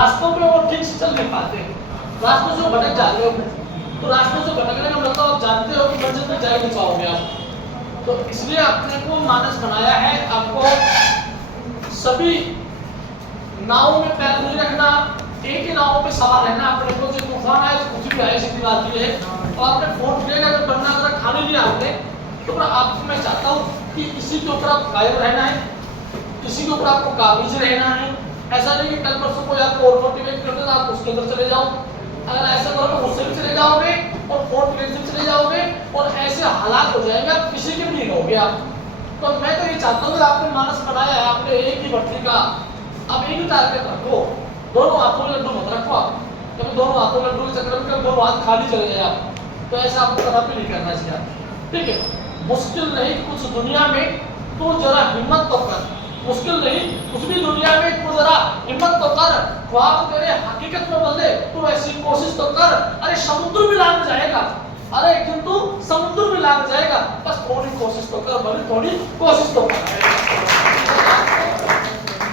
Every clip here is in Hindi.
रास्तों पे वो ठीक से चल नहीं पाते, रास्तों से भटक जाते हो। तो रास्तों से भटकने का मतलब आप जानते हो कि मंजिल में जा नहीं पाओगे आप। तो इसलिए अपने को मानस बनाया है, आपको सभी नाव में पैर नहीं रखना, एक ही नाव पे सवार रहना। अपने को जो तूफान आए कुछ भी आए सीधी बात ये है। और आपने फोन प्ले अगर करना, अगर खा नहीं लिया आपने, तो आपको मैं चाहता हूँ कि इसी के ऊपर आप कायम रहना है, इसी के ऊपर आपको काबिज रहना है। ऐसा नहीं कि कल परसों कोई आपको और मोटिवेट कर दे तो आप उसके अंदर चले जाओ। अगर ऐसा करो तो उससे भी चले जाओगे और फोन प्ले से चले जाओगे और ऐसे हालात हो जाएंगे आप किसी के भी नहीं रहोगे आप। तो मैं तो ये चाहता हूँ, आपने मानस बनाया है, आपने एक ही भट्टी का अब एक ही टारगेट रखो, दोनों हाथों में लड्डू मत रखो आप, क्योंकि दोनों हाथों में लड्डू के चक्कर में दोनों हाथ खाली चले जाए आप। तो ऐसा आपको कदापि नहीं करना चाहिए, ठीक है। मुश्किल नहीं कुछ दुनिया में तो जरा हिम्मत तो कर, मुश्किल नहीं कुछ भी दुनिया में तो जरा हिम्मत तो कर, ख्वाब तेरे हकीकत में बदले तो ऐसी कोशिश तो कर। अरे समुद्र भी लाग जाएगा, अरे किंतु समुद्र भी लाग जाएगा, बस थोड़ी कोशिश तो कर, भले थोड़ी कोशिश तो कर।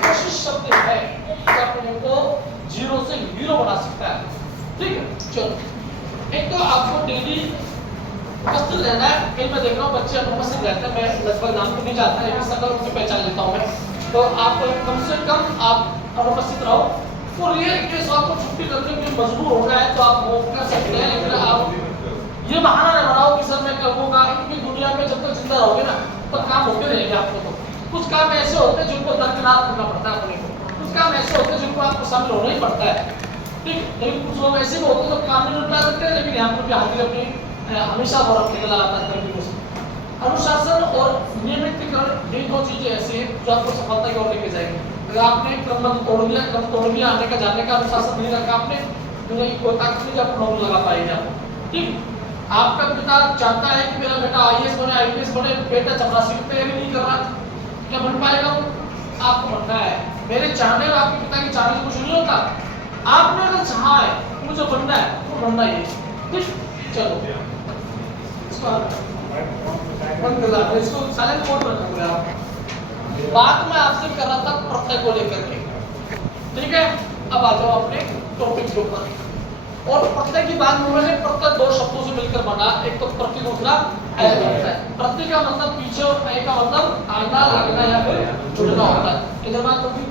कोशिश शब्द है कि अपने को जीरो से हीरो बना सकता है, ठीक है। चलो, एक तो आपको डेली उपस्थित रहना है। कहीं मैं देख रहा हूँ बच्चे अनुपस्थित रहते हैं, मैं लगभग नाम तो नहीं जानता है, सकल उनकी पहचान लेता हूँ मैं। तो आप कम से कम आप अनुपस्थित रहो। तो रियल केस आपको छुट्टी करने के लिए मजबूर हो गया है तो आप वो कर सकते हैं, लेकिन आप ये बहाना न बनाओ कि सर मैं करूँगा, क्योंकि दुनिया में जब तक जिंदा रहोगे ना तो काम होते रहेंगे आपको। तो कुछ काम ऐसे होते हैं जिनको दरकिनार करना पड़ता है अपने को, कुछ काम ऐसे होते हैं जिनको आपको शामिल होना ही पड़ता है, ठीक। लेकिन कुछ लोग ऐसे भी होते हैं जो काम नहीं निपटा सकते, लेकिन यहाँ पर भी हाजिर अपनी हमेशा और अपने लगातार करने की कोशिश। अनुशासन और नियमितीकरण ये दो चीजें ऐसी हैं जो आपको सफलता की ओर लेके जाएंगी। अगर आपने क्रमबद्ध तोड़ दिया, क्रम तोड़ दिया, आने का जाने का अनुशासन नहीं रखा आपने, दुनिया की कोई ताकत नहीं आपको नौकरी लगा पाएगी आपको, ठीक। आपका पिता चाहता है कि मेरा बेटा आईएएस बने, आईपीएस बने, बेटा चपरासी की तैयारी नहीं कर रहा, क्या बन पाएगा वो? आपको बनना है। मेरे चाहने और आपके पिता की चाहने से कुछ नहीं होता। आपने अगर चाहा है मुझे बनना है तो बनना ही है, ठीक। चलो बंद कर लो इसको, साइलेंट मोड पर रखो आप। बात मैं आपसे कर रहा था प्रत्यय को लेकर के, ठीक है। अब आ जाओ अपने टॉपिक के ऊपर। और प्रत्यय की बात मैंने प्रत्यय दो शब्दों से मिलकर बना, एक तो प्रति, दूसरा अय होता है। प्रति का मतलब पीछे और अय का मतलब आना, लगना या फिर जुड़ना होता है। इधर बात होगी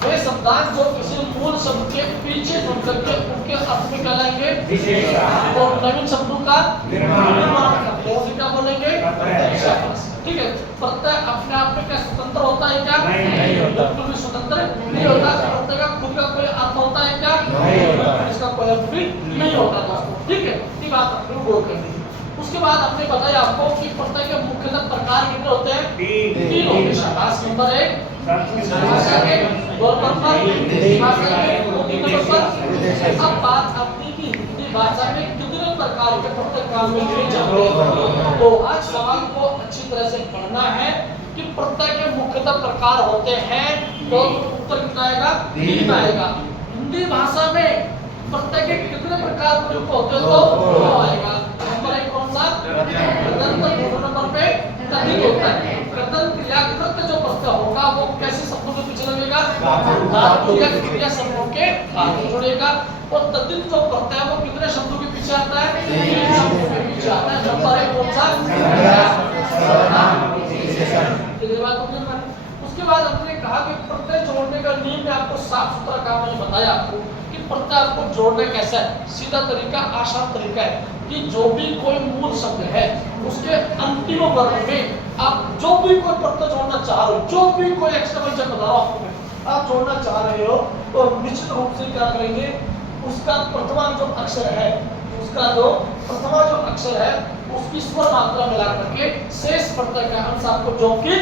वे शब्दांश जो किसी मूल शब्द के पीछे जुड़ करके उनके अर्थ में कहलाएंगे विशेषण, और नवीन शब्दों का निर्माण करते हैं, उसे क्या बोलेंगे? ठीक है। प्रत्यय अपने आप में क्या स्वतंत्र होता है क्या? नहीं होता, बिल्कुल भी स्वतंत्र नहीं होता। प्रत्यय का खुद का कोई अर्थ होता है क्या? नहीं होता, इसका कोई अर्थ भी नहीं होता दोस्तों, ठीक है। ये बात अपने गौर कर लीजिए। उसके बाद हमने बताया आपको कि प्रत्यय के मुख्यतः प्रकार कितने होते हैं? तीन होते हैं। शाबाश। नंबर 1 भाषा के, दो नंबर भाषा के, तीन नंबर। अब बात अपनी की हिंदी भाषा में कितने प्रकार के प्रत्यय काम में लिए जाते हैं, तो आज सवाल को अच्छी तरह से पढ़ना है कि प्रत्यय के मुख्यतः प्रकार होते हैं, तो उत्तर कितना आएगा? 3 आएगा। हिंदी भाषा में प्रत्यय के कितने प्रकार प्रयुक्त होते हैं, तो 2 आएगा। नंबर 1 कौन सा? कृदंत। दूसरे नंबर पे तद्धित होता है। कृदंत या कृत जो प्रत्यय होगा वो कैसे शब्दों के पीछे लगेगा? धातु या क्रिया शब्दों के साथ जुड़ेगा। और तद्धित जो प्रत्यय है वो कितने शब्दों के पीछे आता है? 3 शब्दों के पीछे आता है। नंबर 1 कौन सा? उसके बाद हमने कहा कि प्रत्यय जोड़ने का नियम में आपको साफ सुथरा काम मैंने बताया आपको कि प्रत्यय आपको जोड़ना कैसा है। सीधा तरीका, आसान तरीका है कि जो भी कोई मूल शब्द है उसके अंतिम वर्ग में आप जो भी कोई प्रत्यय जोड़ना चाह रहे हो, जो भी कोई एक्स्ट्रा बता रहा हूं आपको, आप जोड़ना चाह रहे हो तो निश्चित रूप से क्या करेंगे, उसका प्रथमा जो अक्षर है, उसका जो प्रथमा जो अक्षर है उसकी स्वर मात्रा मिला करके शेष प्रत्यय का अंश आपको जो कि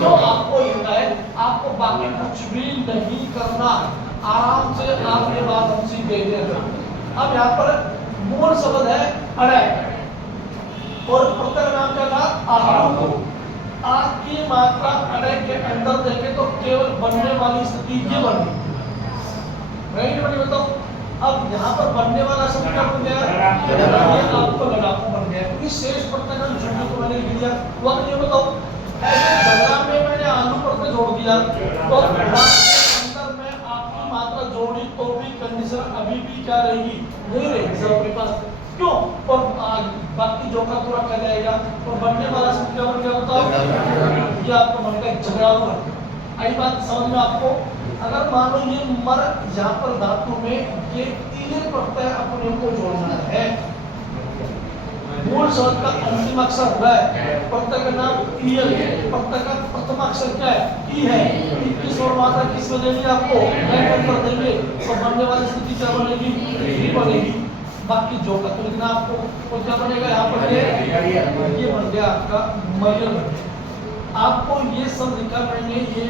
जो आपको लिखना है, आपको बाकी कुछ भी नहीं करना। आराम से आप ये बात हम सीख गए थे। अब यहाँ पर मूल शब्द है अड़य और प्रत्यय नाम क्या था? आ। आ की मात्रा अड़य के अंदर देखें तो केवल बनने वाली स्थिति ये बनी, नहीं बनी बताओ। अब यहाँ पर बनने वाला शब्द क्या बन गया? आपको लड़ाकू बन गया। इस शेष प्रत्यय का जोड़ने को मैंने लिख दिया। वक्त ये बताओ, ऐसे झगड़ा में मैंने आलू प्रत्यय जोड़ दिया तो अंदर में आपको कंडीशन अभी भी क्या रहेगी, नहीं रहेगी सर अपने पास। क्यों? और बाकी जो का पूरा कर जाएगा तो बनने वाला शब्द क्या बन गया बताओ? ये आपको मन का झगड़ालू है। आई बात समझ में आपको? अगर मान लो ये मर यहाँ पर धातु में ये तीन प्रत्यय अपने को जोड़ना है, मूल शब्द का अंतिम अक्षर हुआ है, प्रत्यय का नाम ईयल है, प्रत्यय का प्रथम अक्षर क्या है, ई है, ई की स्वर मात्रा किस में देंगे आपको, मैं कर देंगे, तो बनने वाली स्थिति क्या बनेगी, ई बनेगी। बाकी जो का तो लिखना आपको, तो क्या बनेगा यहाँ पर ये बन गया आपका मरियल। आपको ये सब लिखा मैंने, ये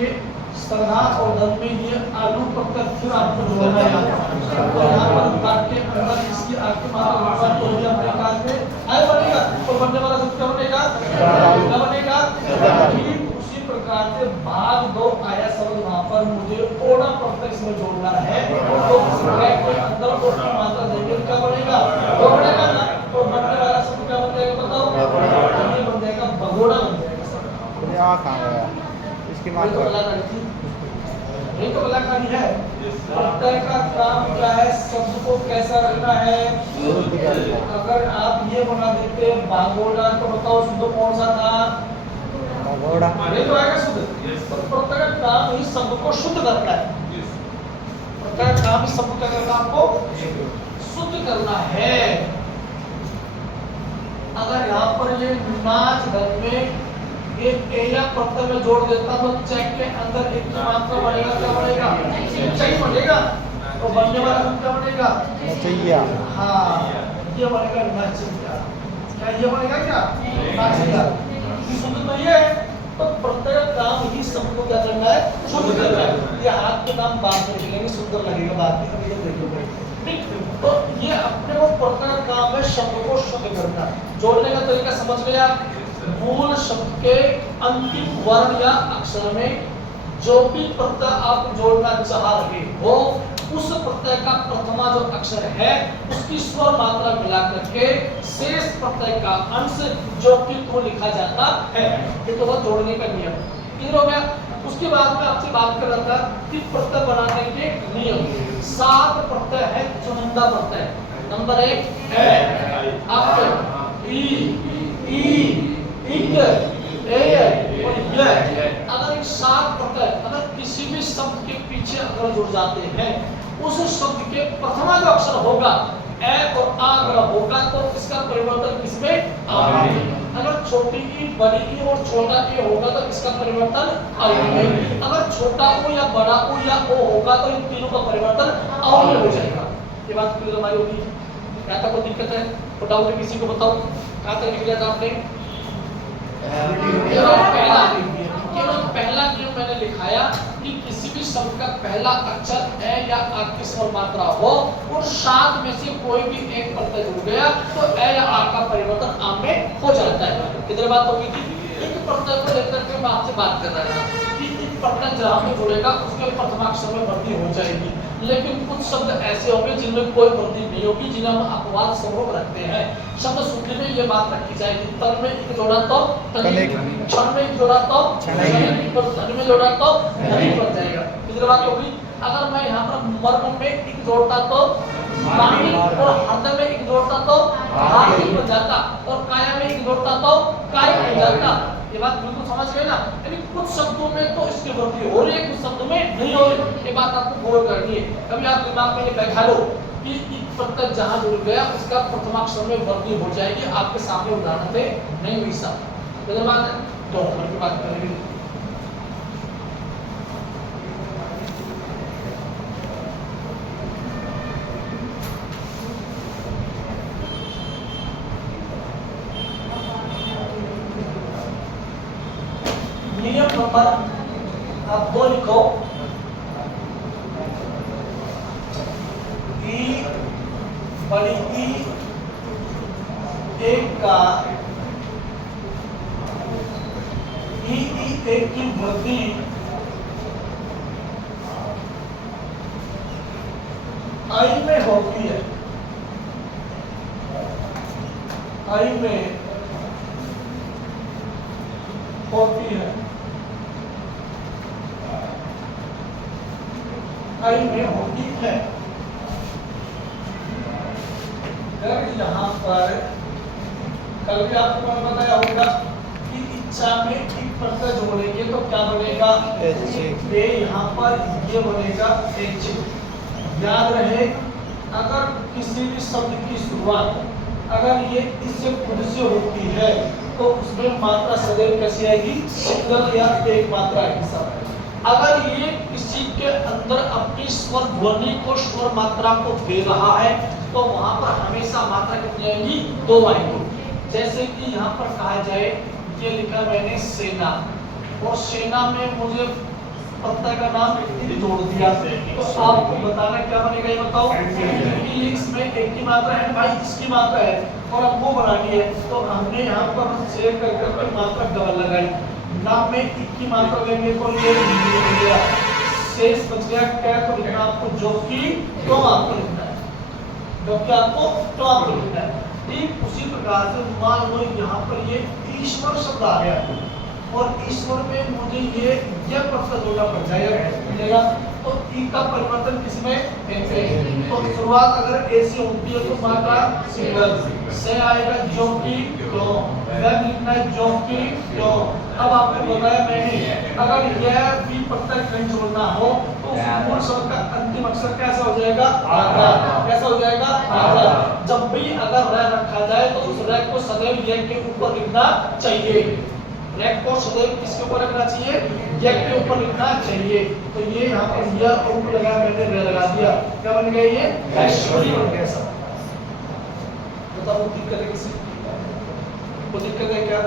सरधा और धन में ये आलू प्रत्यय फिर आपको जोड़ना है। तो यहाँ पर काट के अंदर इसकी आपके मात्रा तो ये अपने काट में आए बनेगा, तो बनने वाला सब क्या बनेगा, क्या बनेगा। ठीक उसी प्रकार से भाग दो आया शब्द वहाँ पर मुझे ओड़ा प्रत्यय में जोड़ना है, तो इस ब्रैकेट के अंदर ओड़ की मात्रा देंगे क्या बनेगा, वो बनेगा ना। तो बनने वाला शब्द क्या बन जाएगा बताओ, ये बन जाएगा भगोड़ा बन जाएगा। यहाँ कहाँ गया इसकी मात्रा, ये तो कलाकारी है। प्रत्यय का काम क्या है, शब्द को कैसा रखना है। अगर आप ये बना देते भागोड़ा तो बताओ शुद्ध कौन सा था, भगोड़ा, ये तो आएगा शुद्ध। तो प्रत्यय का काम ही शब्द को शुद्ध करना है, प्रत्यय का काम ही शब्द क्या करना आपको शुद्ध करना है। अगर यहाँ पर ये नाच धन में एक एया प्रत्यय में जोड़ देता तो चेक के अंदर एक की मात्रा बढ़ेगा, क्या बढ़ेगा, चाहिए बढ़ेगा, तो बनने वाला शब्द क्या बनेगा, नचैया। हाँ ये बनेगा नचैया। क्या ये बनेगा, क्या नचैया, शुद्ध तो ये है। तो प्रत्यय काम ही शब्द को क्या करना है, शुद्ध करना है। ये हाथ के नाम बात में लिखेंगे, सुंदर लगेगा बात में, ये देखिए ठीक। तो ये अपने को प्रत्यय काम है शब्द को शुद्ध करना। जोड़ने का तरीका समझ गए आप। मूल शब्द के अंतिम वर्ण या अक्षर में जो भी प्रत्यय आप जोड़ना चाह रहे हो, उस प्रत्यय का प्रथमा जो अक्षर है उसकी स्वर मात्रा मिला करके शेष प्रत्यय का अंश जो कि को लिखा जाता है। ये तो वह जोड़ने का नियम क्लियर हो गया। उसके बाद में आपसे बात कर रहा था कि प्रत्यय बनाने के नियम। 7 प्रत्यय है चुनिंदा प्रत्यय। नंबर 1 है आपके ई इक, ए और य। अगर इन 7 प्रत्यय अगर किसी भी शब्द के पीछे अगर जुड़ जाते हैं, उस शब्द के प्रथमा जो अक्षर होगा ए और आ अगर होगा तो इसका परिवर्तन किसमें, आ में। अगर छोटी ई बड़ी ई और छोटा ए होगा तो इसका परिवर्तन आ में। अगर छोटा ओ या बड़ा ओ या ओ होगा तो इन तीनों का परिवर्तन आ में हो जाएगा। ये बात क्लियर हमारी होगी। क्या कोई दिक्कत है, तो डाउट किसी को बताओ, कहाँ तक लिख लिया था आपने। केवल पहला नियम मैंने लिखाया कि किसी भी शब्द का पहला अक्षर ए या आ की स्वर मात्रा हो, उन 7 में से कोई भी एक प्रत्यय जुड़ गया तो ए या आ का परिवर्तन आ में हो जाता है। किधर बात होगी थी, एक प्रत्यय को लेकर के मैं आपसे बात कर रहा था कि एक प्रत्यय जहां पे जुड़ेगा उसके प्रथमाक्षर में वृद्धि हो जाएगी। लेकिन कुछ शब्द ऐसे होंगे जिनमें कोई वृद्धि नहीं होगी, जिन्हें हम अपवाद स्वरूप रखते हैं। शब्द सूत्र में ये बात रखी जाएगी, तन में एक जोड़ा तो तनिक, क्षण में एक जोड़ा तो क्षणिक, धन में जोड़ा तो धनिक बन जाएगा। किधर बात होगी। अगर मैं यहाँ पर मर्म में एक जोड़ता तो मानी और हृदय में एक जोड़ता तो हार्दिक बन जाता और काया में एक जोड़ता तो काय बन जाता। ये बात बिल्कुल समझ गए ना। यानी कुछ शब्दों में तो इसकी वृद्धि हो रही है, कुछ शब्दों में नहीं हो रही। ये बात आपको गौर करनी है। कभी आप दिमाग में ये बैठा लो कि एक प्रत्यय जहां जुड़ गया उसका प्रथमाक्षर में वृद्धि हो जाएगी। आपके सामने उदाहरण थे, नहीं हुई साहब, तो बात है तो हम बात करेंगे। नियम नंबर आप 2 लिखो। ई बड़ी ई एक का ई एक की वृद्धि आई में होती है, आई में होती है, आई में होती है। अगर यहाँ पर कल भी आपको मैंने बताया होगा कि इच्छा में एक प्रत्यय जोड़ेंगे तो क्या बनेगा ये यहाँ पर ये बनेगा एच। याद रहे अगर किसी भी शब्द की शुरुआत अगर ये इससे खुद से होती है तो उसमें मात्रा सदैव कैसी आएगी सिंगल या एक मात्रा आएगी सब। अगर ये किसी के अंदर अपनी स्वर ध्वनि को स्वर मात्रा को दे रहा है तो वहां पर हमेशा मात्रा कितनी आएगी दो आएगी। जैसे कि यहाँ पर कहा जाए ये लिखा मैंने सेना और सेना में मुझे पत्ता का नाम जोड़ दिया तो आपको बताना क्या बनेगा ये बताओ कि इसमें एक की मात्रा है भाई इसकी मात्रा है और हमको बनानी है तो हमने यहाँ पर सेव करके मात्रा डबल लगाई। नाम में एक की मात्रा लेंगे तो ये हो गया शेष बच गया क्या को लिखना आपको जो कि तो आपको लिखना है जो कि आपको तो आपको लिखना है। ठीक उसी प्रकार से मान लो यहाँ पर ये ईश्वर शब्द आ गया और ईश्वर में मुझे ये प्रत्यय जोड़ना पड़ जाएगा तो ई का परिवर्तन किसमें ऐसे तो शुरुआत अगर ए से होती है तो मात्रा सिंगल से आएगा जो कि तो वह लिखना है जो कि तो। अब आपको बताया मैंने अगर यह भी प्रत्यय कहीं जोड़ना हो तो मूल शब्द का अंतिम अक्षर कैसा हो जाएगा आधा। कैसा हो जाएगा आधा। जब भी अगर रह रखा जाए तो उस रह को सदैव यह के ऊपर लिखना चाहिए। रैक को सदैव किसके ऊपर रखना चाहिए यह के ऊपर लिखना चाहिए। तो ये यहाँ पर यह और ऊपर लगा मैंने रे लगा दिया क्या बन गया ये ऐश्वर्य बन गया सब। बताओ दिक्कत है किसी को दिक्कत है क्या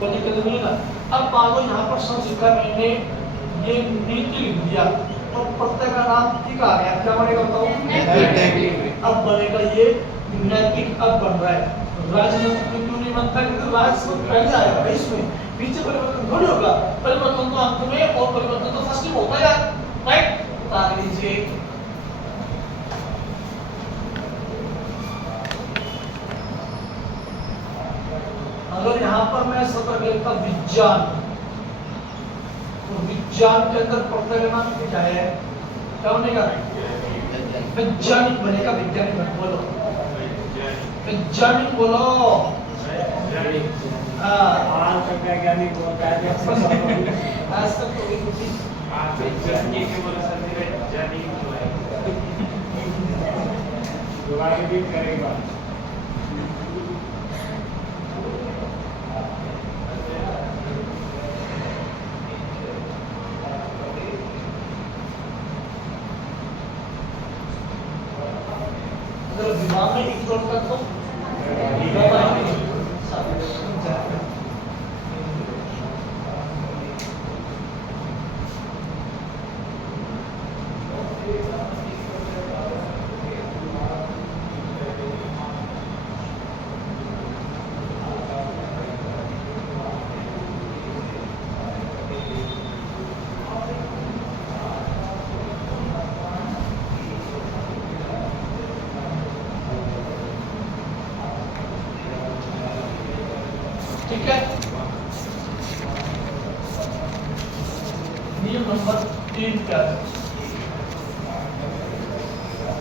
कोई दिक्कत नहीं ना। अब मान लो यहाँ पर शब्द लिखा मैंने ये नीति लिख दिया और प्रत्यय का नाम ठीक आ गया क्या बनेगा बताओ अब बनेगा ये नैतिक। अब बन रहा है राजनीतिक में क्यों नहीं बनता क्योंकि राजनीति पहले आएगा इसमें पीछे परिवर्तन थोड़ी होगा। परिवर्तन तो अंत में और परिवर्तन तो फर्स्ट में होता है राइट। बता लीजिए अगर यहाँ पर मैं सत्र लेता विज्ञान तो विज्ञान के अंदर प्रत्यय का नाम क्या है क्या बनेगा वैज्ञानिक बनेगा। वैज्ञानिक बोलो वैज्ञानिक बोलो वैज्ञानिक बोलता है आज तक तो वैज्ञानिक दोबारा रिपीट करेगा। अगर दिमाग में एक जोड़ कर तो ठीक है। नियम नंबर 3 क्या है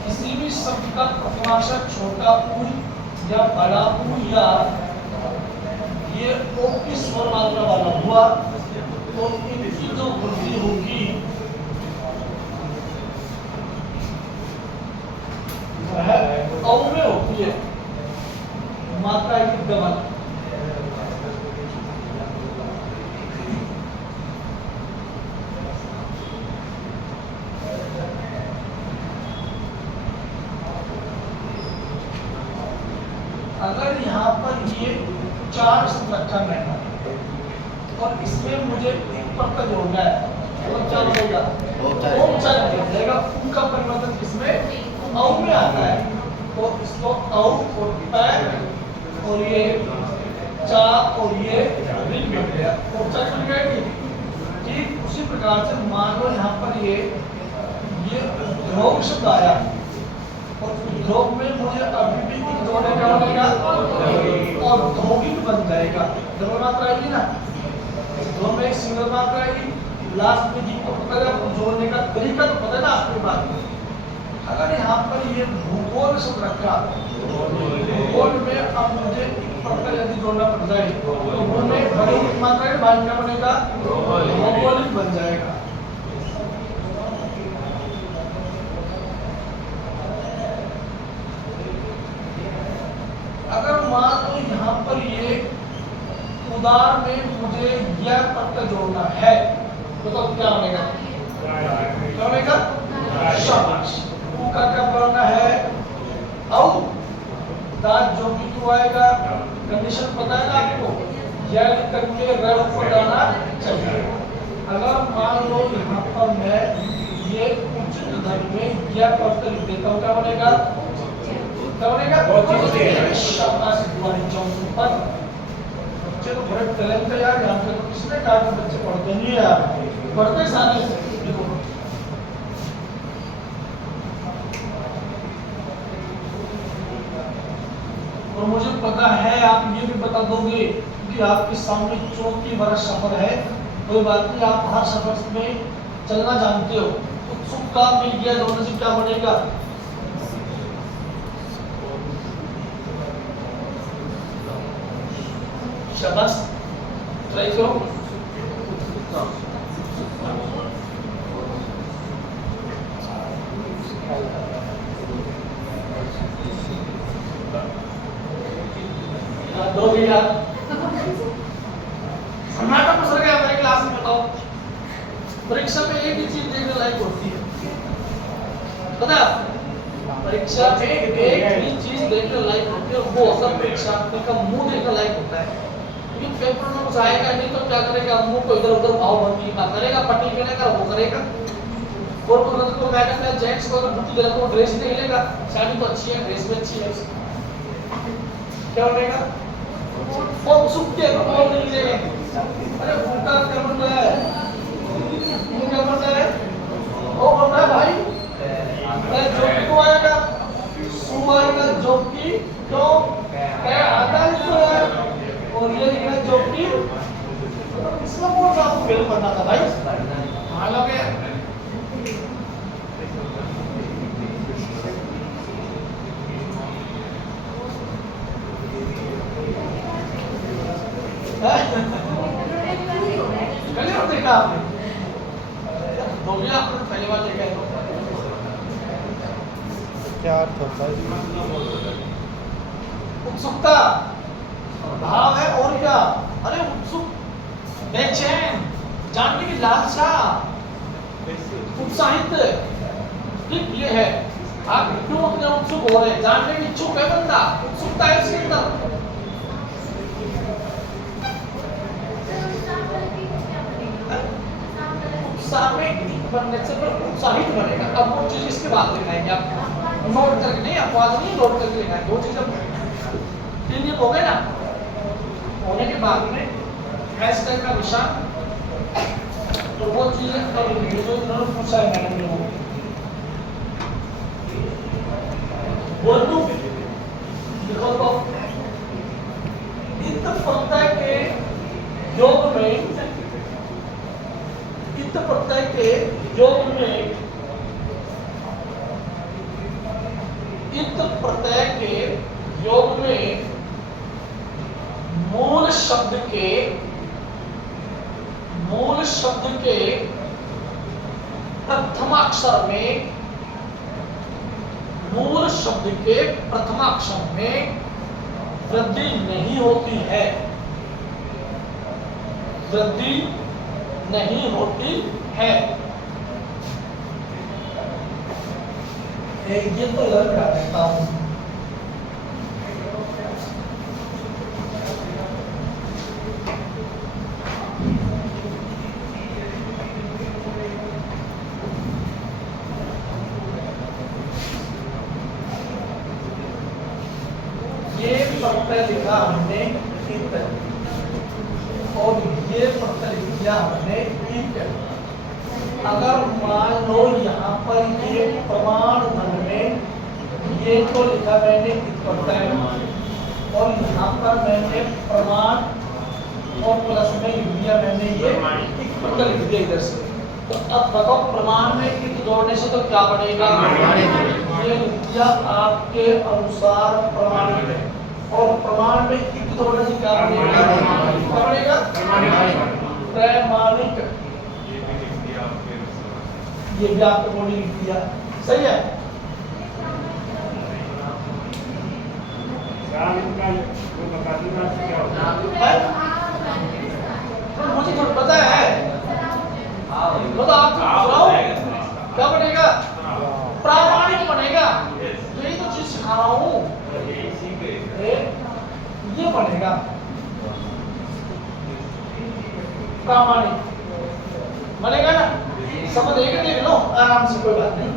किसी भी शब्द का प्रथमाक्षर छोटा ऊ या बड़ा ऊ या ये ओ की स्वर मात्रा वाला हुआ तो इनकी जो वृद्धि होगी वह औ में होती है मात्रा की डबल। अगर यहाँ पर ये 4 शब्द रखा मैंने और इसमें मुझे एक प्रत्यय जोड़ना है तो क्या होगा ओम चार बन जाएगा। उनका परिवर्तन किसमें औ में आता है तो इसको औ और पैर और ये चा और ये रिन बन गया और चार बन गया ठीक। उसी प्रकार से मान लो यहाँ पर ये ध्रुव शब्द आया और ध्रुव में मुझे अभी भी एक जोड़ने का बनेगा और ध्रुवित बन जाएगा। डबल मात्रा आएगी ना ध्रुव में एक सिंगल मात्रा आएगी लास्ट में जी को पता है जोड़ने का तरीका तो पता है ना आपके पास। अगर यहाँ पर पर ये भूगोल शब्द रखा, भूगोल में अब मुझे एक प्रत्यय यदि जोड़ना पड़ जाए तो भू में भौगोलिक मात्रा है, बाद क्या बनेगा भौगोलिक बन जाएगा। अगर मान लो यहाँ पर ये उदार में मुझे यह प्रत्यय जोड़ना है तो क्या बनेगा, क्या बनेगा शाबाश। का क्या करना है औ दांत जो भी क्यों आएगा, कंडीशन पता है ना आपको, यह लिख करके रड़ ऊपर जाना चाहिए। अगर मान लो यहाँ पर मैं ये उचित ध्वनि में यह प्रत्यय लिख देता हूँ, क्या बनेगा, क्या बनेगा शाबाश। पर बच्चे तो बड़े टैलेंट है यार, यहाँ पे तो किसने कहा कि बच्चे पढ़ते नहीं है यार, पढ़ते सारे देखो। और मुझे पता है आप ये भी बता दोगे कि आपके सामने 34 बरस सफर है, कोई बात नहीं, आप हर सफर में चलना जानते हो। उत्सुकता मिल गया दोनों से क्या बनेगा, शाबाश, ट्राई करो। दो भी यार सन्नाटा पसर गया मेरे क्लास में। बताओ परीक्षा में एक ही चीज देखने लायक होती है, पता है, परीक्षा में एक ही चीज देखने लायक होती है, वो होता है परीक्षार्थी का मुंह देखने लायक होता है। लेकिन पेपर में कुछ आएगा नहीं तो क्या करेगा, मुंह को इधर उधर भावभंगी करेगा, पट्टी करेगा, वो करेगा। और को मैडम या जेंट्स को अगर बुद्धि देगा तो ड्रेस नहीं लेगा, साड़ी तो अच्छी है, ड्रेस भी अच्छी है, क्या बनेगा और सुखते को नहीं लेंगे। अरे उनका क्या बनता है, वो क्या बनता है, वो बनता है भाई जो की को आएगा, सु आएगा, जो की तो क्या आता है, और ये लिखा जो की इसमें कौन सा आपको फेल करना था भाई, हालांकि कल देखा आपने, दोगे आपने पहली बार देखा है, क्या अर्थ होता है, उत्सुकता भाव है और क्या, अरे उत्सुक, बेचैन, जानने की लालसा, उत्साहित, ठीक ये है। आप क्यों अपने उत्सुक हो रहे हैं, जानने की इच्छुक है बंदा, उत्सुकता है इसके अंदर। उत्साह में बनने से पर उत्साहित बनेगा। अब वो चीज इसके बाद लिखाएंगे आप, नोट करके नहीं, अपवाद नहीं, नोट करके लिखाएंगे। वो चीज क्लियर हो गए ना, होने के बाद में हैशटैग का निशान, तो वो चीज जो इन्होंने पूछा है मैडम ने, वो बोलू लिखो तो इत प्रत्यय के योग में, इत प्रत्यय के योग में, इत प्रत्यय के योग में मूल शब्द के प्रथमाक्षर में, मूल शब्द के प्रथमाक्षर में वृद्धि नहीं होती है, वृद्धि नहीं होती है। ये तो लग रहा देता हूं, ये प्रत्यय लिखा हमने इत, और ये प्रत्यय लिख दिया हमने इत। अगर मान लो यहाँ पर ये प्रमाण धन में ये तो लिखा मैंने इत प्रत्यय, और यहाँ पर मैंने प्रमाण और प्लस में लिख दिया मैंने ये इत प्रत्यय लिख दिया इधर से। तो अब बताओ प्रमाण में इत जोड़ने से तो क्या बनेगा, ये लिखिया आपके अनुसार प्रमाणित है और प्रमाण में एक थोड़ा सी क्या बनेगा? क्या बनेगा? प्रमाणिक। ये भी आपको बॉडी लिख दिया, सही है। इनका वो बता दूंगा क्या होता तो मुझे तो पता है, तो आप सुनाओ क्या बनेगा? प्रामाणिक बनेगा। यही तो चीज सिखा रहा हूँ, ये बनेगा प्रामाणिक बनेगा ना। समझ एक देख लो आराम से, कोई बात नहीं।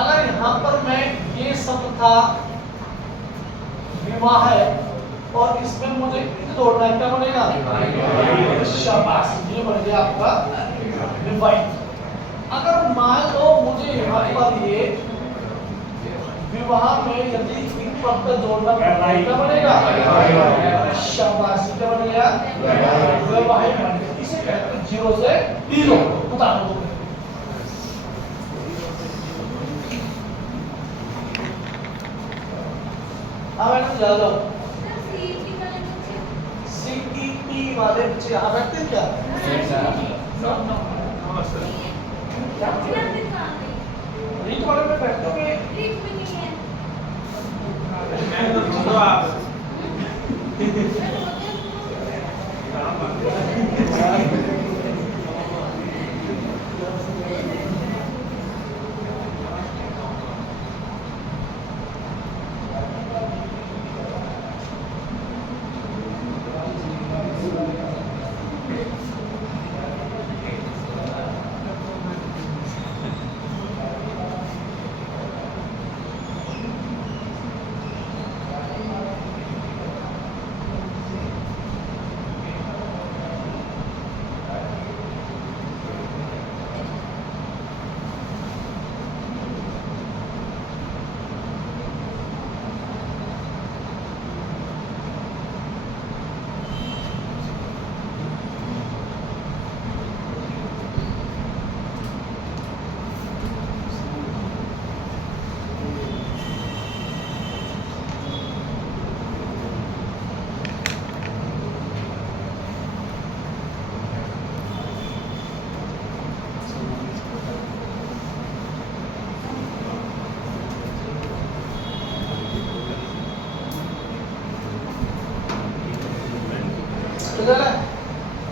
अगर यहाँ पर मैं ये शब्द था विवाह है और इसमें मुझे इत जोड़ना है, क्या बनेगा? शाबाश, ये बन गया आपका विवाहित। अगर मान लो मुझे यहाँ पर ये विवाह में यदि इत प्रत्यय जोड़ना क्या बनेगा? शाबाश, क्या बन गया? वैवाहिक बन गया। इसे कहते हैं जीरो से हीरो। बता दो मैडम, जा जाओ। सीईटी वाले बच्चे यहाँ बैठते हैं क्या? रीट वाले में बैठते होंगे।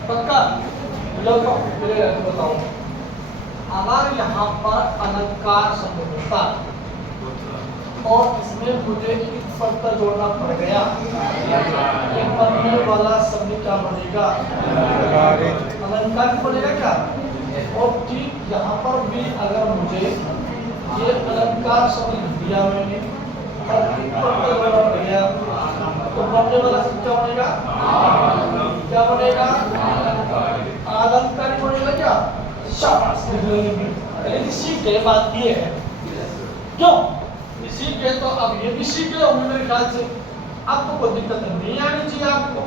पक्का बताओ। अगर यहाँ पर अलंकार शब्द होता और इसमें मुझे इस प्रत्यय जोड़ना पड़ गया, ये पढ़ने वाला शब्द क्या बनेगा? अलंकार बनेगा क्या? और ठीक यहाँ पर भी अगर मुझे ये अलंकार शब्द दिया मैंने और इस प्रत्यय जोड़ना पड़ गया तो पढ़ने वाला शब्द क्या बनेगा? क्या बनेगा? अलंकार बनेगा क्या? शाबाश। लेकिन सीख गए, बात ये है क्यों सीख गए तो अब ये भी सीख गए होंगे मेरे ख्याल से। आपको कोई दिक्कत नहीं आनी चाहिए आपको।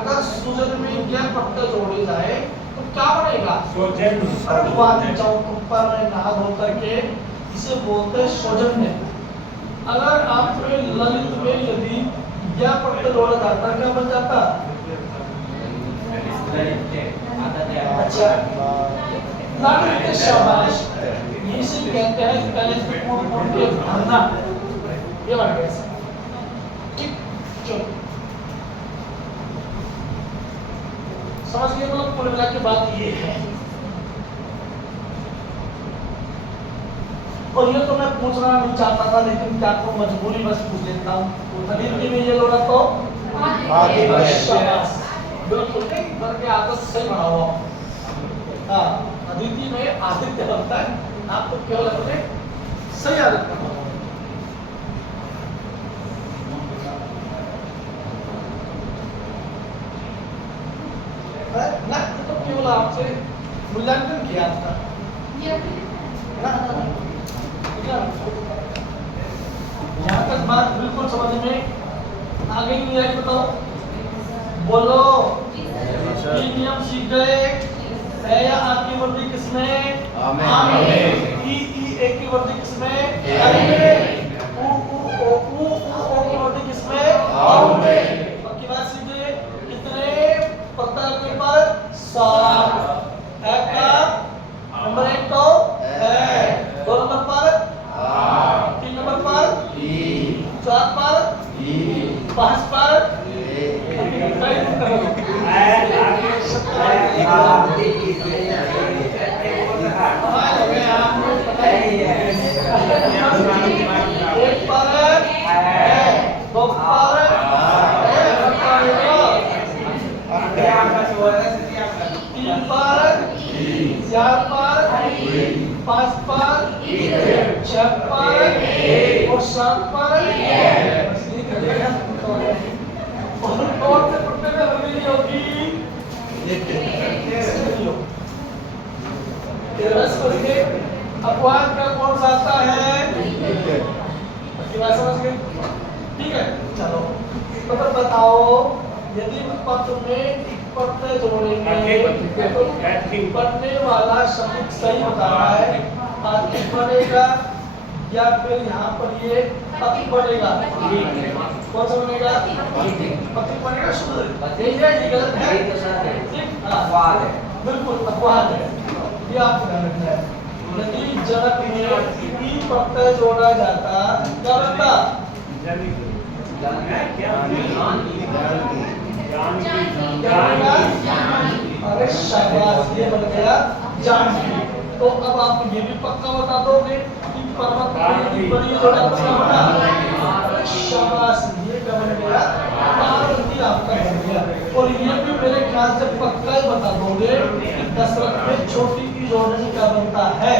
अगर सुजन में यह प्रत्यय जोड़े जाए तो क्या बनेगा? जाओ ऊपर में नहा धो करके इसे बोलते हैं सौजन्य। अगर आप ललित में यदि यह प्रत्यय जोड़ा जाता क्या बन जाता? अच्छा, लालित्य। शाबाश, इसे कहते हैं के भरना। ये बन गया ठीक। चलो समझ गए मतलब कुल मिला के बात ये है। और ये तो मैं पूछना नहीं चाहता था लेकिन क्या को मजबूरी बस पूछ लेता हूँ। अदिति में ये लोड़ा तो बिल्कुल नहीं घर के आदत सही बना हुआ। हाँ, अदिति में आदित्य बनता है, आपको केवल अपने सही आदत करना होगा। ना तो केवल आपसे मूल्यांकन किया था यहाँ तक बात बिल्कुल समझ में आ गई नहीं आई? बताओ, बोलो। नियम सीख गए है या आपकी वर्दी किसमें? आमीन। ए की वर्दी किसमें? ऐ में। ऊ की वर्दी किसमें? औ में। बाकी बात सीधे कितने प्रत्यय के पर? 7। ए का नंबर 1 तो है, 2 नंबर पर 3 नंबर पर 4 पर 5 पर अपवाद का कौन सा आता है? बाकी बात समझ गए? ठीक है, चलो तो फिर बताओ, यदि पद में प्रत्यय जोड़ेंगे तो बनने वाला शब्द सही बता रहा है, अति बनेगा या फिर यहाँ पर ये अति बनेगा? कौन सा बनेगा? अति बनेगा शुद्ध, यही है, ये गलत है? ठीक, अपवाद है, बिल्कुल अपवाद है, ये आपको ध्यान रखना है। यदि जनक में ई प्रत्यय जोड़ा जाता क्या बनता? अरे शाबाश, ये बन गया जानकी। तो अब आप ये भी पक्का बता दोगे कि पर्वत की बड़ी जोड़ा क्या बना? अरे शाबाश, ये क्या बन गया? पार्वती आपका बन गया। और ये भी मेरे ख्याल से पक्का ही बता दोगे कि दशरथ में छोटी की जोड़ने से क्या बनता है?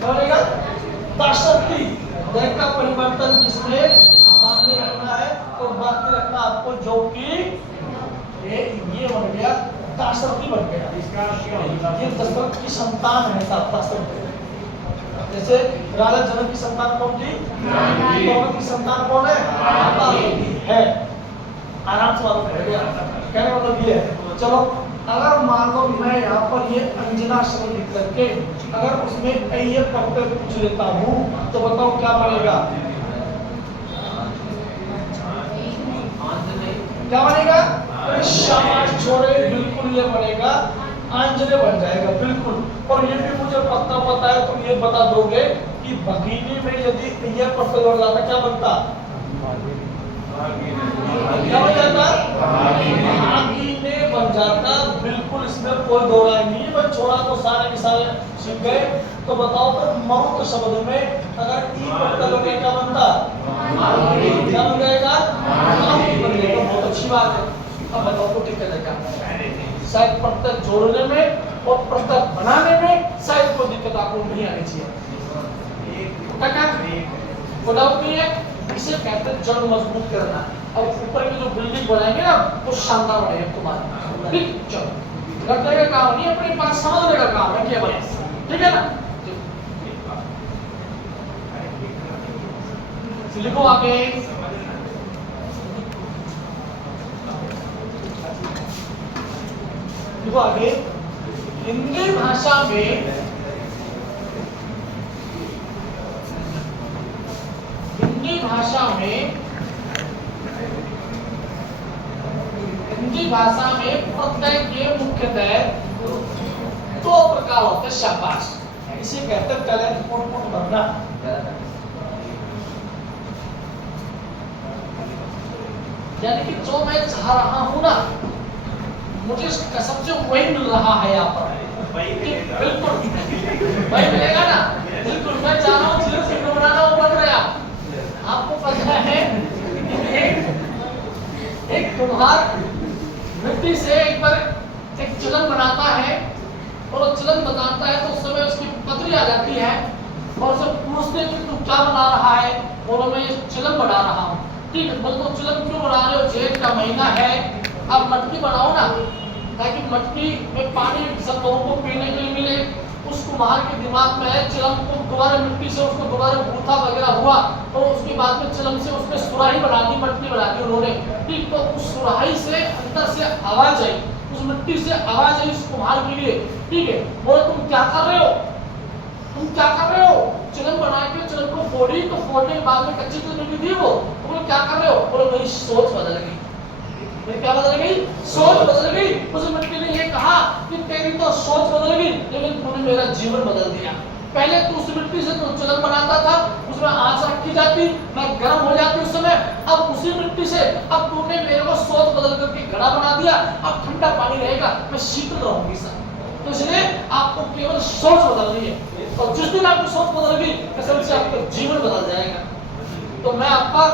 क्या बनेगा? दाशरथी। देख का परिवर्तन किसमें? सामने रखना है और बाकी रखना आपको, जो कि ये बन गया दाशरथी बन गया। इसका क्या होता है? ये दशरथ की संतान है साहब, दाशरथ। जैसे राजा जनक की संतान कौन थी? पवन की संतान कौन है? पार्वती है। आराम से बात कर गया, कहने मतलब ये है। चलो अगर मान लो मैं यहाँ पर ये अंजना शब्द लिख करके अगर उसमें ये प्रत्यय पूछ लेता हूँ तो बताओ क्या बनेगा? क्या बनेगा? अरे शाबाश छोड़े, बिल्कुल ये बनेगा, आंजने बन जाएगा बिल्कुल। और ये भी मुझे पता है, तो ये बता दोगे कि भगीनी में यदि ये प्रत्यय जोड़ जाता क्या बनता? क्या बन जाता? भागीने बन जाता, बिल्कुल, इसमें कोई दो राय नहीं है। बस छोड़ा तो सारे के सारे सीख गए। तो बताओ फिर मरुत शब्द में अगर ई प्रत्यय लोगे क्या बनता? क्या बन जाएगा? बन जाएगा, बहुत अच्छी बात है। अब बताओ तो ठीक है, शायद प्रत्यय जोड़ने में और प्रत्यय बनाने में शायद कोई दिक्कत आपको नहीं आनी चाहिए। कोई डाउट नहीं है, इसे कहते हैं जड़ मजबूत करना। अब ऊपर की जो बिल्डिंग बनाएंगे ना वो शानदार बनेगा तुम्हारा। ठीक, चलो करने का काम नहीं, अपने पास समझने का काम है केवल, ठीक है ना? लिखो आगे, लिखो आगे। हिंदी भाषा में हिंदी भाषा में प्रत्यय के मुख्यतः 2 प्रकार होते हैं। शाबाश, इसे कहते हैं टैलेंट पुट बनना। यानी कि जो मैं चाह रहा हूं ना, मुझे कसम से वही मिल रहा है यहाँ पर। बिल्कुल वही मिलेगा ना, बिल्कुल। मैं चाह रहा हूँ चिल्ड फिल्म बनाना, वो बन रहा है। आपको पता है एक कुम्हार मिट्टी से एक बार एक चिलम बनाता है और वो चिलम बताता है तो उस समय उसकी पतरी आ जाती है और उसे पूछते कि तू क्या बना रहा है? बोलो मैं ये चिलम बना रहा हूँ। ठीक है, बोल तो चिलम क्यों बना रहे हो? जेठ का महीना है, अब मटकी बनाओ ना, ताकि मटकी में पानी सब लोगों को पीने के लिए मिले। उस कुम्हार के दिमाग में है चिलम को दोबारा मिट्टी से उसको दोबारा गूथा वगैरह हुआ और उसके बाद में चिलम से उसने सुराही बना दी, मटकी बना दी उन्होंने। ठीक, तो उस सुराही से अंदर से आवाज आई, उस मिट्टी से आवाज आई उस कुम्हार के लिए। ठीक है, बोले तुम क्या कर रहे हो? तुम क्या कर रहे हो? चिलम बना के चिलम को फोड़ी, तो फोड़ने के बाद में कच्ची तो मिट्टी थी वो, तो बोले क्या कर रहे हो? बोले मेरी सोच बदल गई। मेरी क्या बदल गई? सोच बदल गई। उस मिट्टी ने ये कहा कि तेरी तो सोच बदल गई, लेकिन तूने मेरा जीवन बदल दिया। पहले तू उस मिट्टी से तो चिलम बनाता था, उसमें आंच रखी जाती, मैं गर्म हो जाती उस समय। अब उसी मिट्टी से अब तूने मेरे को सोच बदल करके घड़ा बना दिया, अब ठंडा पानी रहेगा, मैं शीतल रहूंगी सर। तो इसलिए आपको केवल सोच बदलनी है, और जिस दिन आपकी सोच बदल गई, कसम से आपका जीवन बदल जाएगा। तो मैं आपका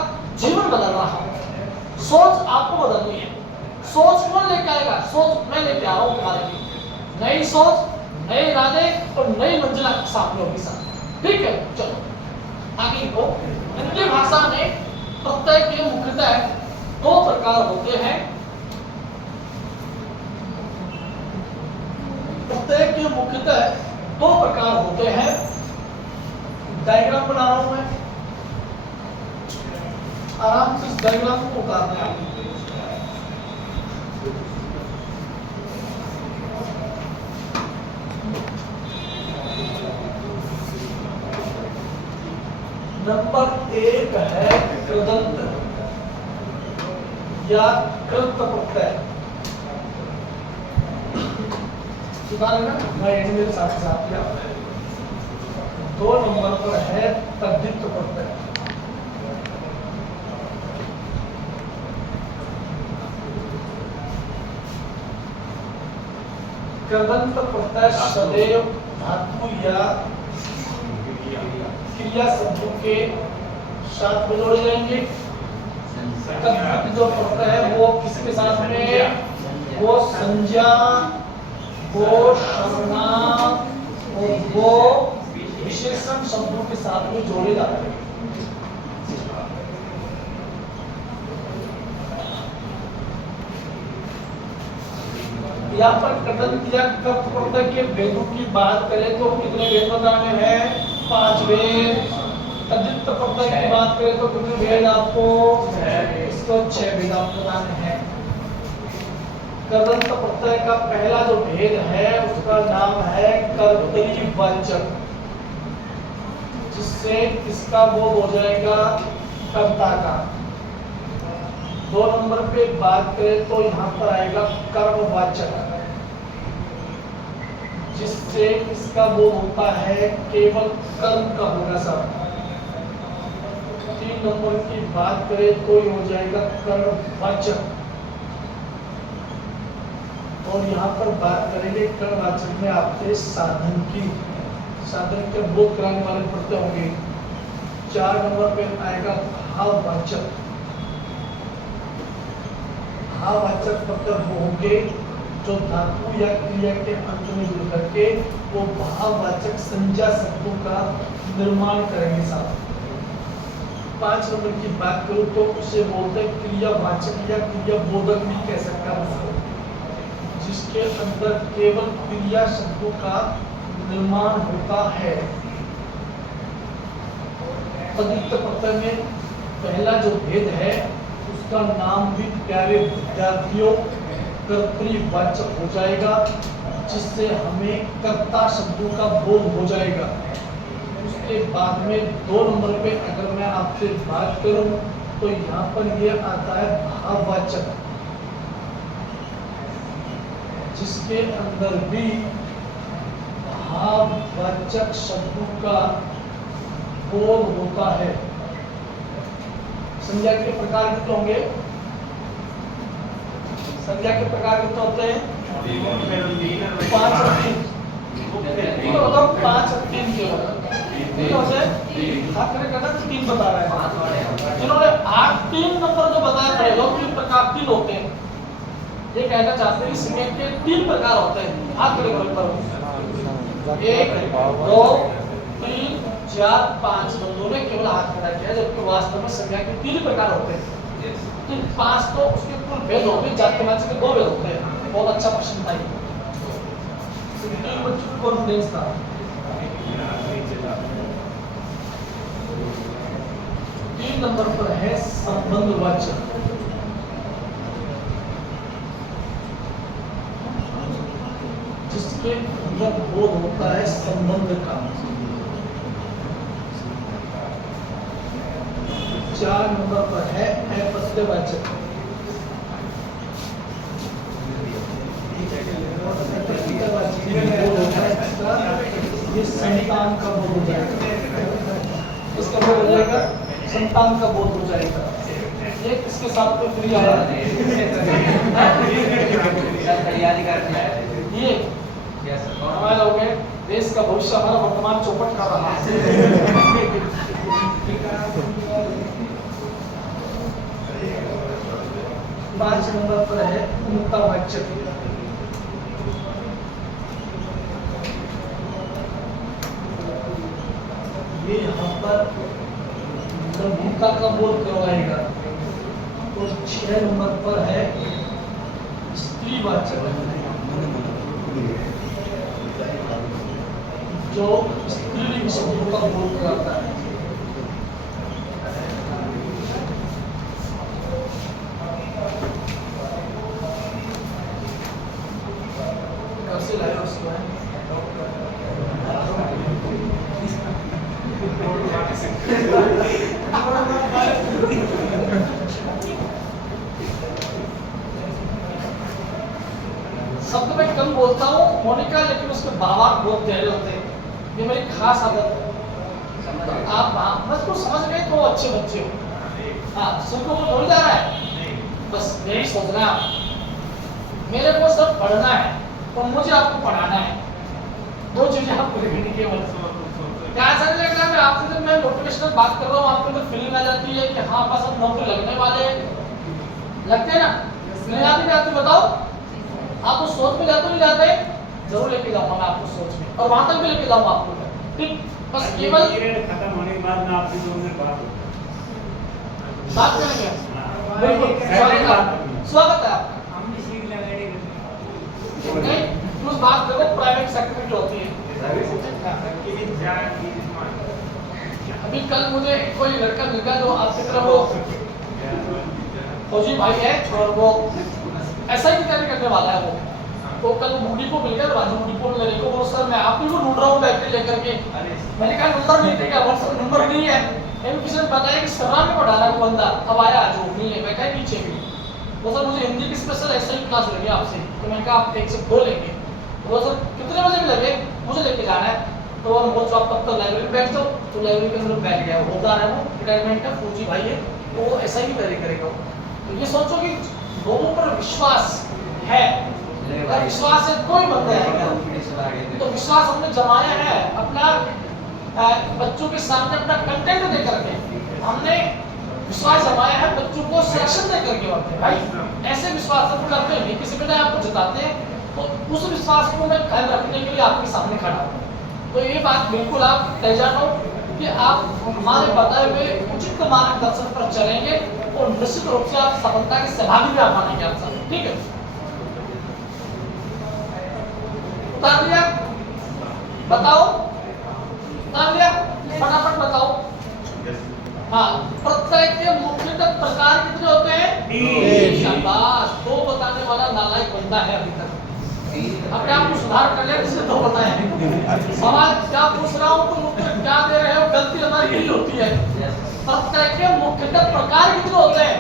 जीवन बदल रहा हूँ, सोच आपको बदलनी है। सोच कौन लेके आएगा? सोच मैं लेके आ रहा हूँ तुम्हारे लिए। नई सोच, नए इरादे और नई मंजिल आपके सामने होगी सर। ठीक है, चलो आगे को। हिंदी भाषा में प्रत्यय के मुख्यतः दो प्रकार होते हैं। प्रत्यय के मुख्यतः दो प्रकार होते हैं। डायग्राम बना रहा हूं मैं, आराम से इस डायग्राम को उतारना है। नंबर एक है कृदंत या कृत प्रत्यय। सुधार है ना, मैं मेरे साथ साथ किया। दो नंबर पर है तद्धित प्रत्यय। कृदंत प्रत्यय सदैव धातु या क्रिया शब्दों के साथ में जोड़े जाएंगे। तद्धित जो प्रत्यय है वो किसके साथ में? वो संज्ञा, वो सर्वनाम और वो विशेषण शब्दों के साथ में जोड़े जाते हैं। यहाँ पर कृदंत या कृत प्रत्यय के भेदों की बात करें तो कितने भेद बताने हैं? 5 भेद। तद्धित प्रत्यय की बात करें तो कितने भेद आपको? इसको 6 भेद आपको बताने हैं। कृदंत प्रत्यय का पहला जो भेद है उसका नाम है कर्तरीवाचक, जिससे किसका बोध हो जाएगा? कर्ता का। 2 नंबर पे बात करें तो यहाँ पर आएगा कर्मवाचक, जिससे इसका बोध होता है केवल कर्म का होगा सब। 3 नंबर की बात करें तो ये हो जाएगा कर्मवाचक, और यहाँ पर बात करेंगे कर्मवाचक में आपके साधन की, साधन के बोध कराने वाले प्रत्यय होंगे। 4 नंबर पे आएगा भाववाचक। भाववाचक प्रत्यय वो होंगे जो धातु या क्रिया के अंत में जुड़ करके वो भाववाचक संज्ञा शब्दों का निर्माण करेंगे साथ। 5 नंबर की बात करूं तो उसे बोलते हैं क्रियावाचक या क्रियाबोधक भी कह सकता है उसको, जिसके अंदर केवल क्रिया शब्दों का निर्माण होता है। तद्धित प्रत्यय में पहला जो भेद है उसका नाम भी प्यारे विद्यार्थियों कर्तृवाचक हो जाएगा, जिससे हमें कर्ता शब्दों का बोध हो जाएगा। उसके बाद में 2 नंबर पे अगर मैं आपसे बात करूं तो यहाँ पर ये आता है भाववाचक, जिसके अंदर भी भाववाचक शब्दों का बोध होता है। संज्ञा के प्रकार कितने होंगे? संज्ञा के प्रकार कितने होते हैं? 5 और 3। तो बताओ 5 और 3 क्यों है? तीन बता रहे हैं जिन्होंने 3 नंबर जो बताया प्रयोग 3 प्रकार 3 होते हैं। ये कहना चाहते हैं संज्ञा के 3 प्रकार होते हैं। हाथ खड़े करो पर 1 2 3 4 5 बंदों ने केवल हाथ खड़ा किया, जबकि वास्तव में संज्ञा के 3 प्रकार होते हैं। 5 तो उसके कुल भेद होंगे, जाति-वाचक के 2 भेद होते हैं। बहुत अच्छा प्रश्न था ये, 3 बच्चों को कॉन्फिडेंस था। तीन नंबर पर है संबंधवाचक, जिसके अंदर बोध होता है संबंध का। 4 नंबर पर है प्रत्ययवाचक। ये संतान का बोध हो जाएगा, इसका बोध हो जाएगा, संतान का बोध हो जाएगा। ये किसके साथ तो फ्री आया तैयारी करते हैं ये हमारे लोग हैं, देश का भविष्य हमारा वर्तमान चौपट कर रहा है। 5 नंबर पर है मुक्तावाचक। ये यहाँ पर भूमिका का बोध करवाएगा। और 6 नंबर पर है स्त्रीवाचक, जो स्त्रीलिंग शब्दों का बोध कराता है। कैसे लाया उसको है? शब्द में कम बोलता हूँ मोनिका, लेकिन उसके भावार्थ बहुत गहरे होते हैं। ये मेरी खास आदत है। तो आप बस को समझ गए तो अच्छे बच्चे हो। हाँ, सुन को बोल जा रहा है, बस यही सोचना है। मेरे को सब पढ़ना है और मुझे आपको पढ़ाना है, दो चीजें आपको लिखनी केवल। क्या ऐसा नहीं लगता मैं आपसे जब मैं मोटिवेशनल बात कर रहा हूँ आपके अंदर फीलिंग आ जाती है कि हाँ बस अब नौकरी लगने वाले लगते हैं ना? नहीं आती, नहीं आती बताओ? आप उस सोच में जाते नहीं जाते? जरूर लेके जाऊंगा मैं आपको सोच में, और वहां तक भी लेके जाऊंगा आपको। ठीक, बस केवल खत्म होने के बाद ना आपसे 2 मिनट बात करेंगे। बिल्कुल स्वागत है आपका। नहीं, उस बात देखो प्राइवेट सेक्टर की होती है। अभी कल मुझे कोई लड़का मिल गया जो आपकी तरह वो फौजी भाई है और वो ऐसा ही तैयारी करने वाला है। वो तो कल मुंडी को मिल गया, राजू मुंडी को मेरे को, सर मैं आप ही को ढूंढ रहा हूँ बैटरी लेकर के। मैंने कहा नंबर नहीं देगा, व्हाट्सएप नंबर नहीं है। किसी ने बताया कि सर में पढ़ा रहा है बंदा, अब आया जो नहीं है, बैठा है पीछे भी। वो सर मुझे हिंदी की स्पेशल ऐसा ही क्लास लगे आपसे, तो मैंने कहा आप 1 से 2 लेंगे। वो सर कितने बजे भी लगे, मुझे लेके जाना है। तो वो बोल आप तब तक लाइब्रेरी बैठ जाओ, तो लाइब्रेरी के अंदर बैठ गया। होदार है, वो रिटायरमेंट है, फौजी भाई है, तो वो ऐसा ही तैयारी करेगा। तो ये सोचो कि लोगों पर विश्वास है, अगर विश्वास है कोई बंदा है। तो विश्वास हमने जमाया है अपना बच्चों के सामने, अपना कंटेंट दे करके हमने विश्वास जमाया है, बच्चों को सिलेक्शन दे करके। होते भाई ऐसे विश्वास हम करते हैं, किसी पे आपको जताते हैं, तो उस विश्वास को मैं कायम रखने के लिए आपके सामने खड़ा हूँ। तो ये बात बिल्कुल आप तय जानो कि आप हमारे बताए हुए उचित मार्गदर्शन पर चलेंगे और निश्चित रूप से आप सफलता के सहभागी भी आप मानेंगे आप सब। ठीक है, उतार लिया? बताओ, उतार लिया? फटाफट बताओ। हाँ, प्रत्यय के मुख्यतः प्रकार कितने होते हैं? शाबाश, 2 बताने वाला नालायक बंदा है अभी तक। अपने आप को सुधार कर लिया, जिसने 2 बताए। सवाल क्या पूछ रहा हूँ तुम उत्तर क्या दे रहे हो, गलती हमारी यही होती है। प्रत्यय के मुख्यतः प्रकार कितने होते हैं?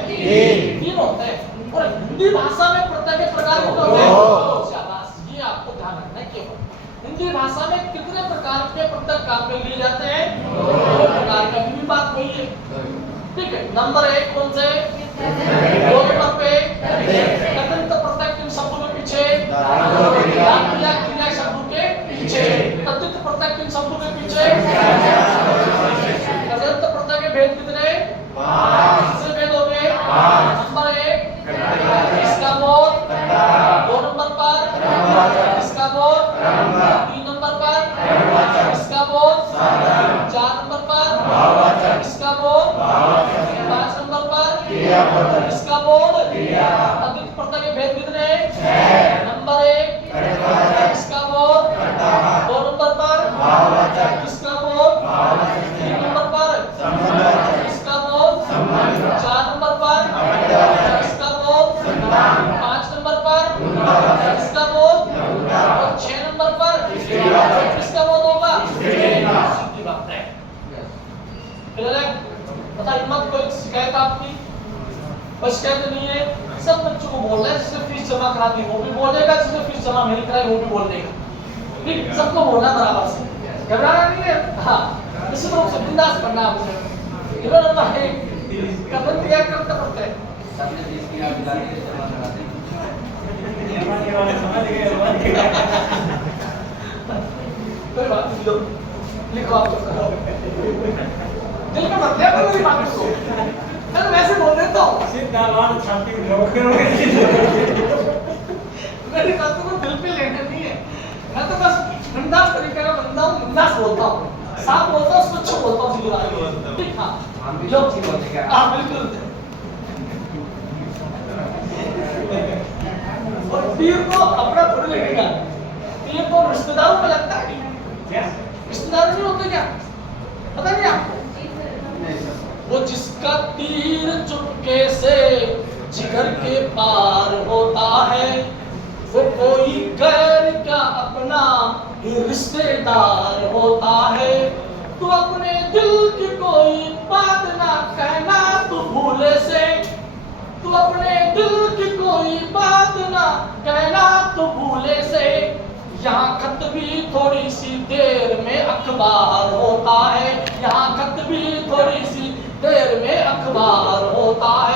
3 होते हैं। और हिंदी भाषा में प्रत्यय के प्रकार कितने होते हैं? शाबाश, ये आपको ध्यान रखना है। केवल हिंदी भाषा में कितने प्रकार के प्रत्यय काम में लिए जाते हैं? 2 प्रकार का। भी बात वही है। ठीक है, नंबर 1 कौन से? 2 नंबर पे तदंत प्रत्यय किन शब्दों के पीछे? क्रिया शब्दों के पीछे। तद्धित प्रत्यय किन शब्दों के पीछे? तदंत प्रत्यय के भेद कितने? 5 से भेद हो गए। नंबर 1 इसका बोध, 2 नंबर पर इसका बोध, 3 नंबर पर इसका बोध, 4 नंबर पर इसका बोध, 5 नंबर पर इसका बोध। तद्धित प्रत्यय के भेद कितने? नंबर 1 इसका बोध, 2 नंबर पर इसका बोध, 3 नंबर पर इसका बोध, 4 नंबर पर इसका बोध, 5 नंबर पर इसका बोध, और 6 नंबर पर इसका बोध होगा। सीधी बात है। पता हिम्मत कोई शिकायत आपकी? कोई शिकायत नहीं है। सब बच्चों को बोल रहे हैं, जिसने फीस जमा करा दी वो भी बोलेगा, जिसने फीस जमा नहीं कराई वो भी बोल देगा। ठीक, सबको बोलना बराबर से, घबराना नहीं है। हाँ, इसी तरह से बिंदास करना आपसे। इधर होता है कदम दिया करते करते सबने 30 की आप दिला के जमा करा दें। जमाने वाले समझ गए, समझ गए। कोई बात नहीं, लो लिखो आप तो करो। दिल में मत ले मेरी बात को, मैं वैसे बोल देता हूँ। सीधा बात छाती में ठोक करोगे। मेरी बातों को दिल पे लेना नहीं है, मैं तो बस बिंदास तरीके का बंदा हूँ, बिंदास बोलता हूँ, साफ बोलता हूँ, स्वच्छ बोलता हूँ, दिल वाले। ठीक, हाँ हम भी लो, सच्ची बोलते क्या? हाँ बिल्कुल। और पीर को अपना थोड़ी लगेगा, पीर को रिश्तेदारों को लगता है। क्या? रिश्तेदार नहीं होते क्या, पता नहीं आपको? नहीं सर। वो जिसका तीर चुपके से जिगर के पार होता है, वो कोई गैर का अपना ही रिश्तेदार होता है। तू अपने दिल की कोई बात ना कहना तू भूले से, तू अपने दिल की कोई बात ना कहना तू भूले से। यहाँ खत भी थोड़ी सी देर में अखबार होता है, यहाँ खत भी थोड़ी सी देर में अखबार होता है।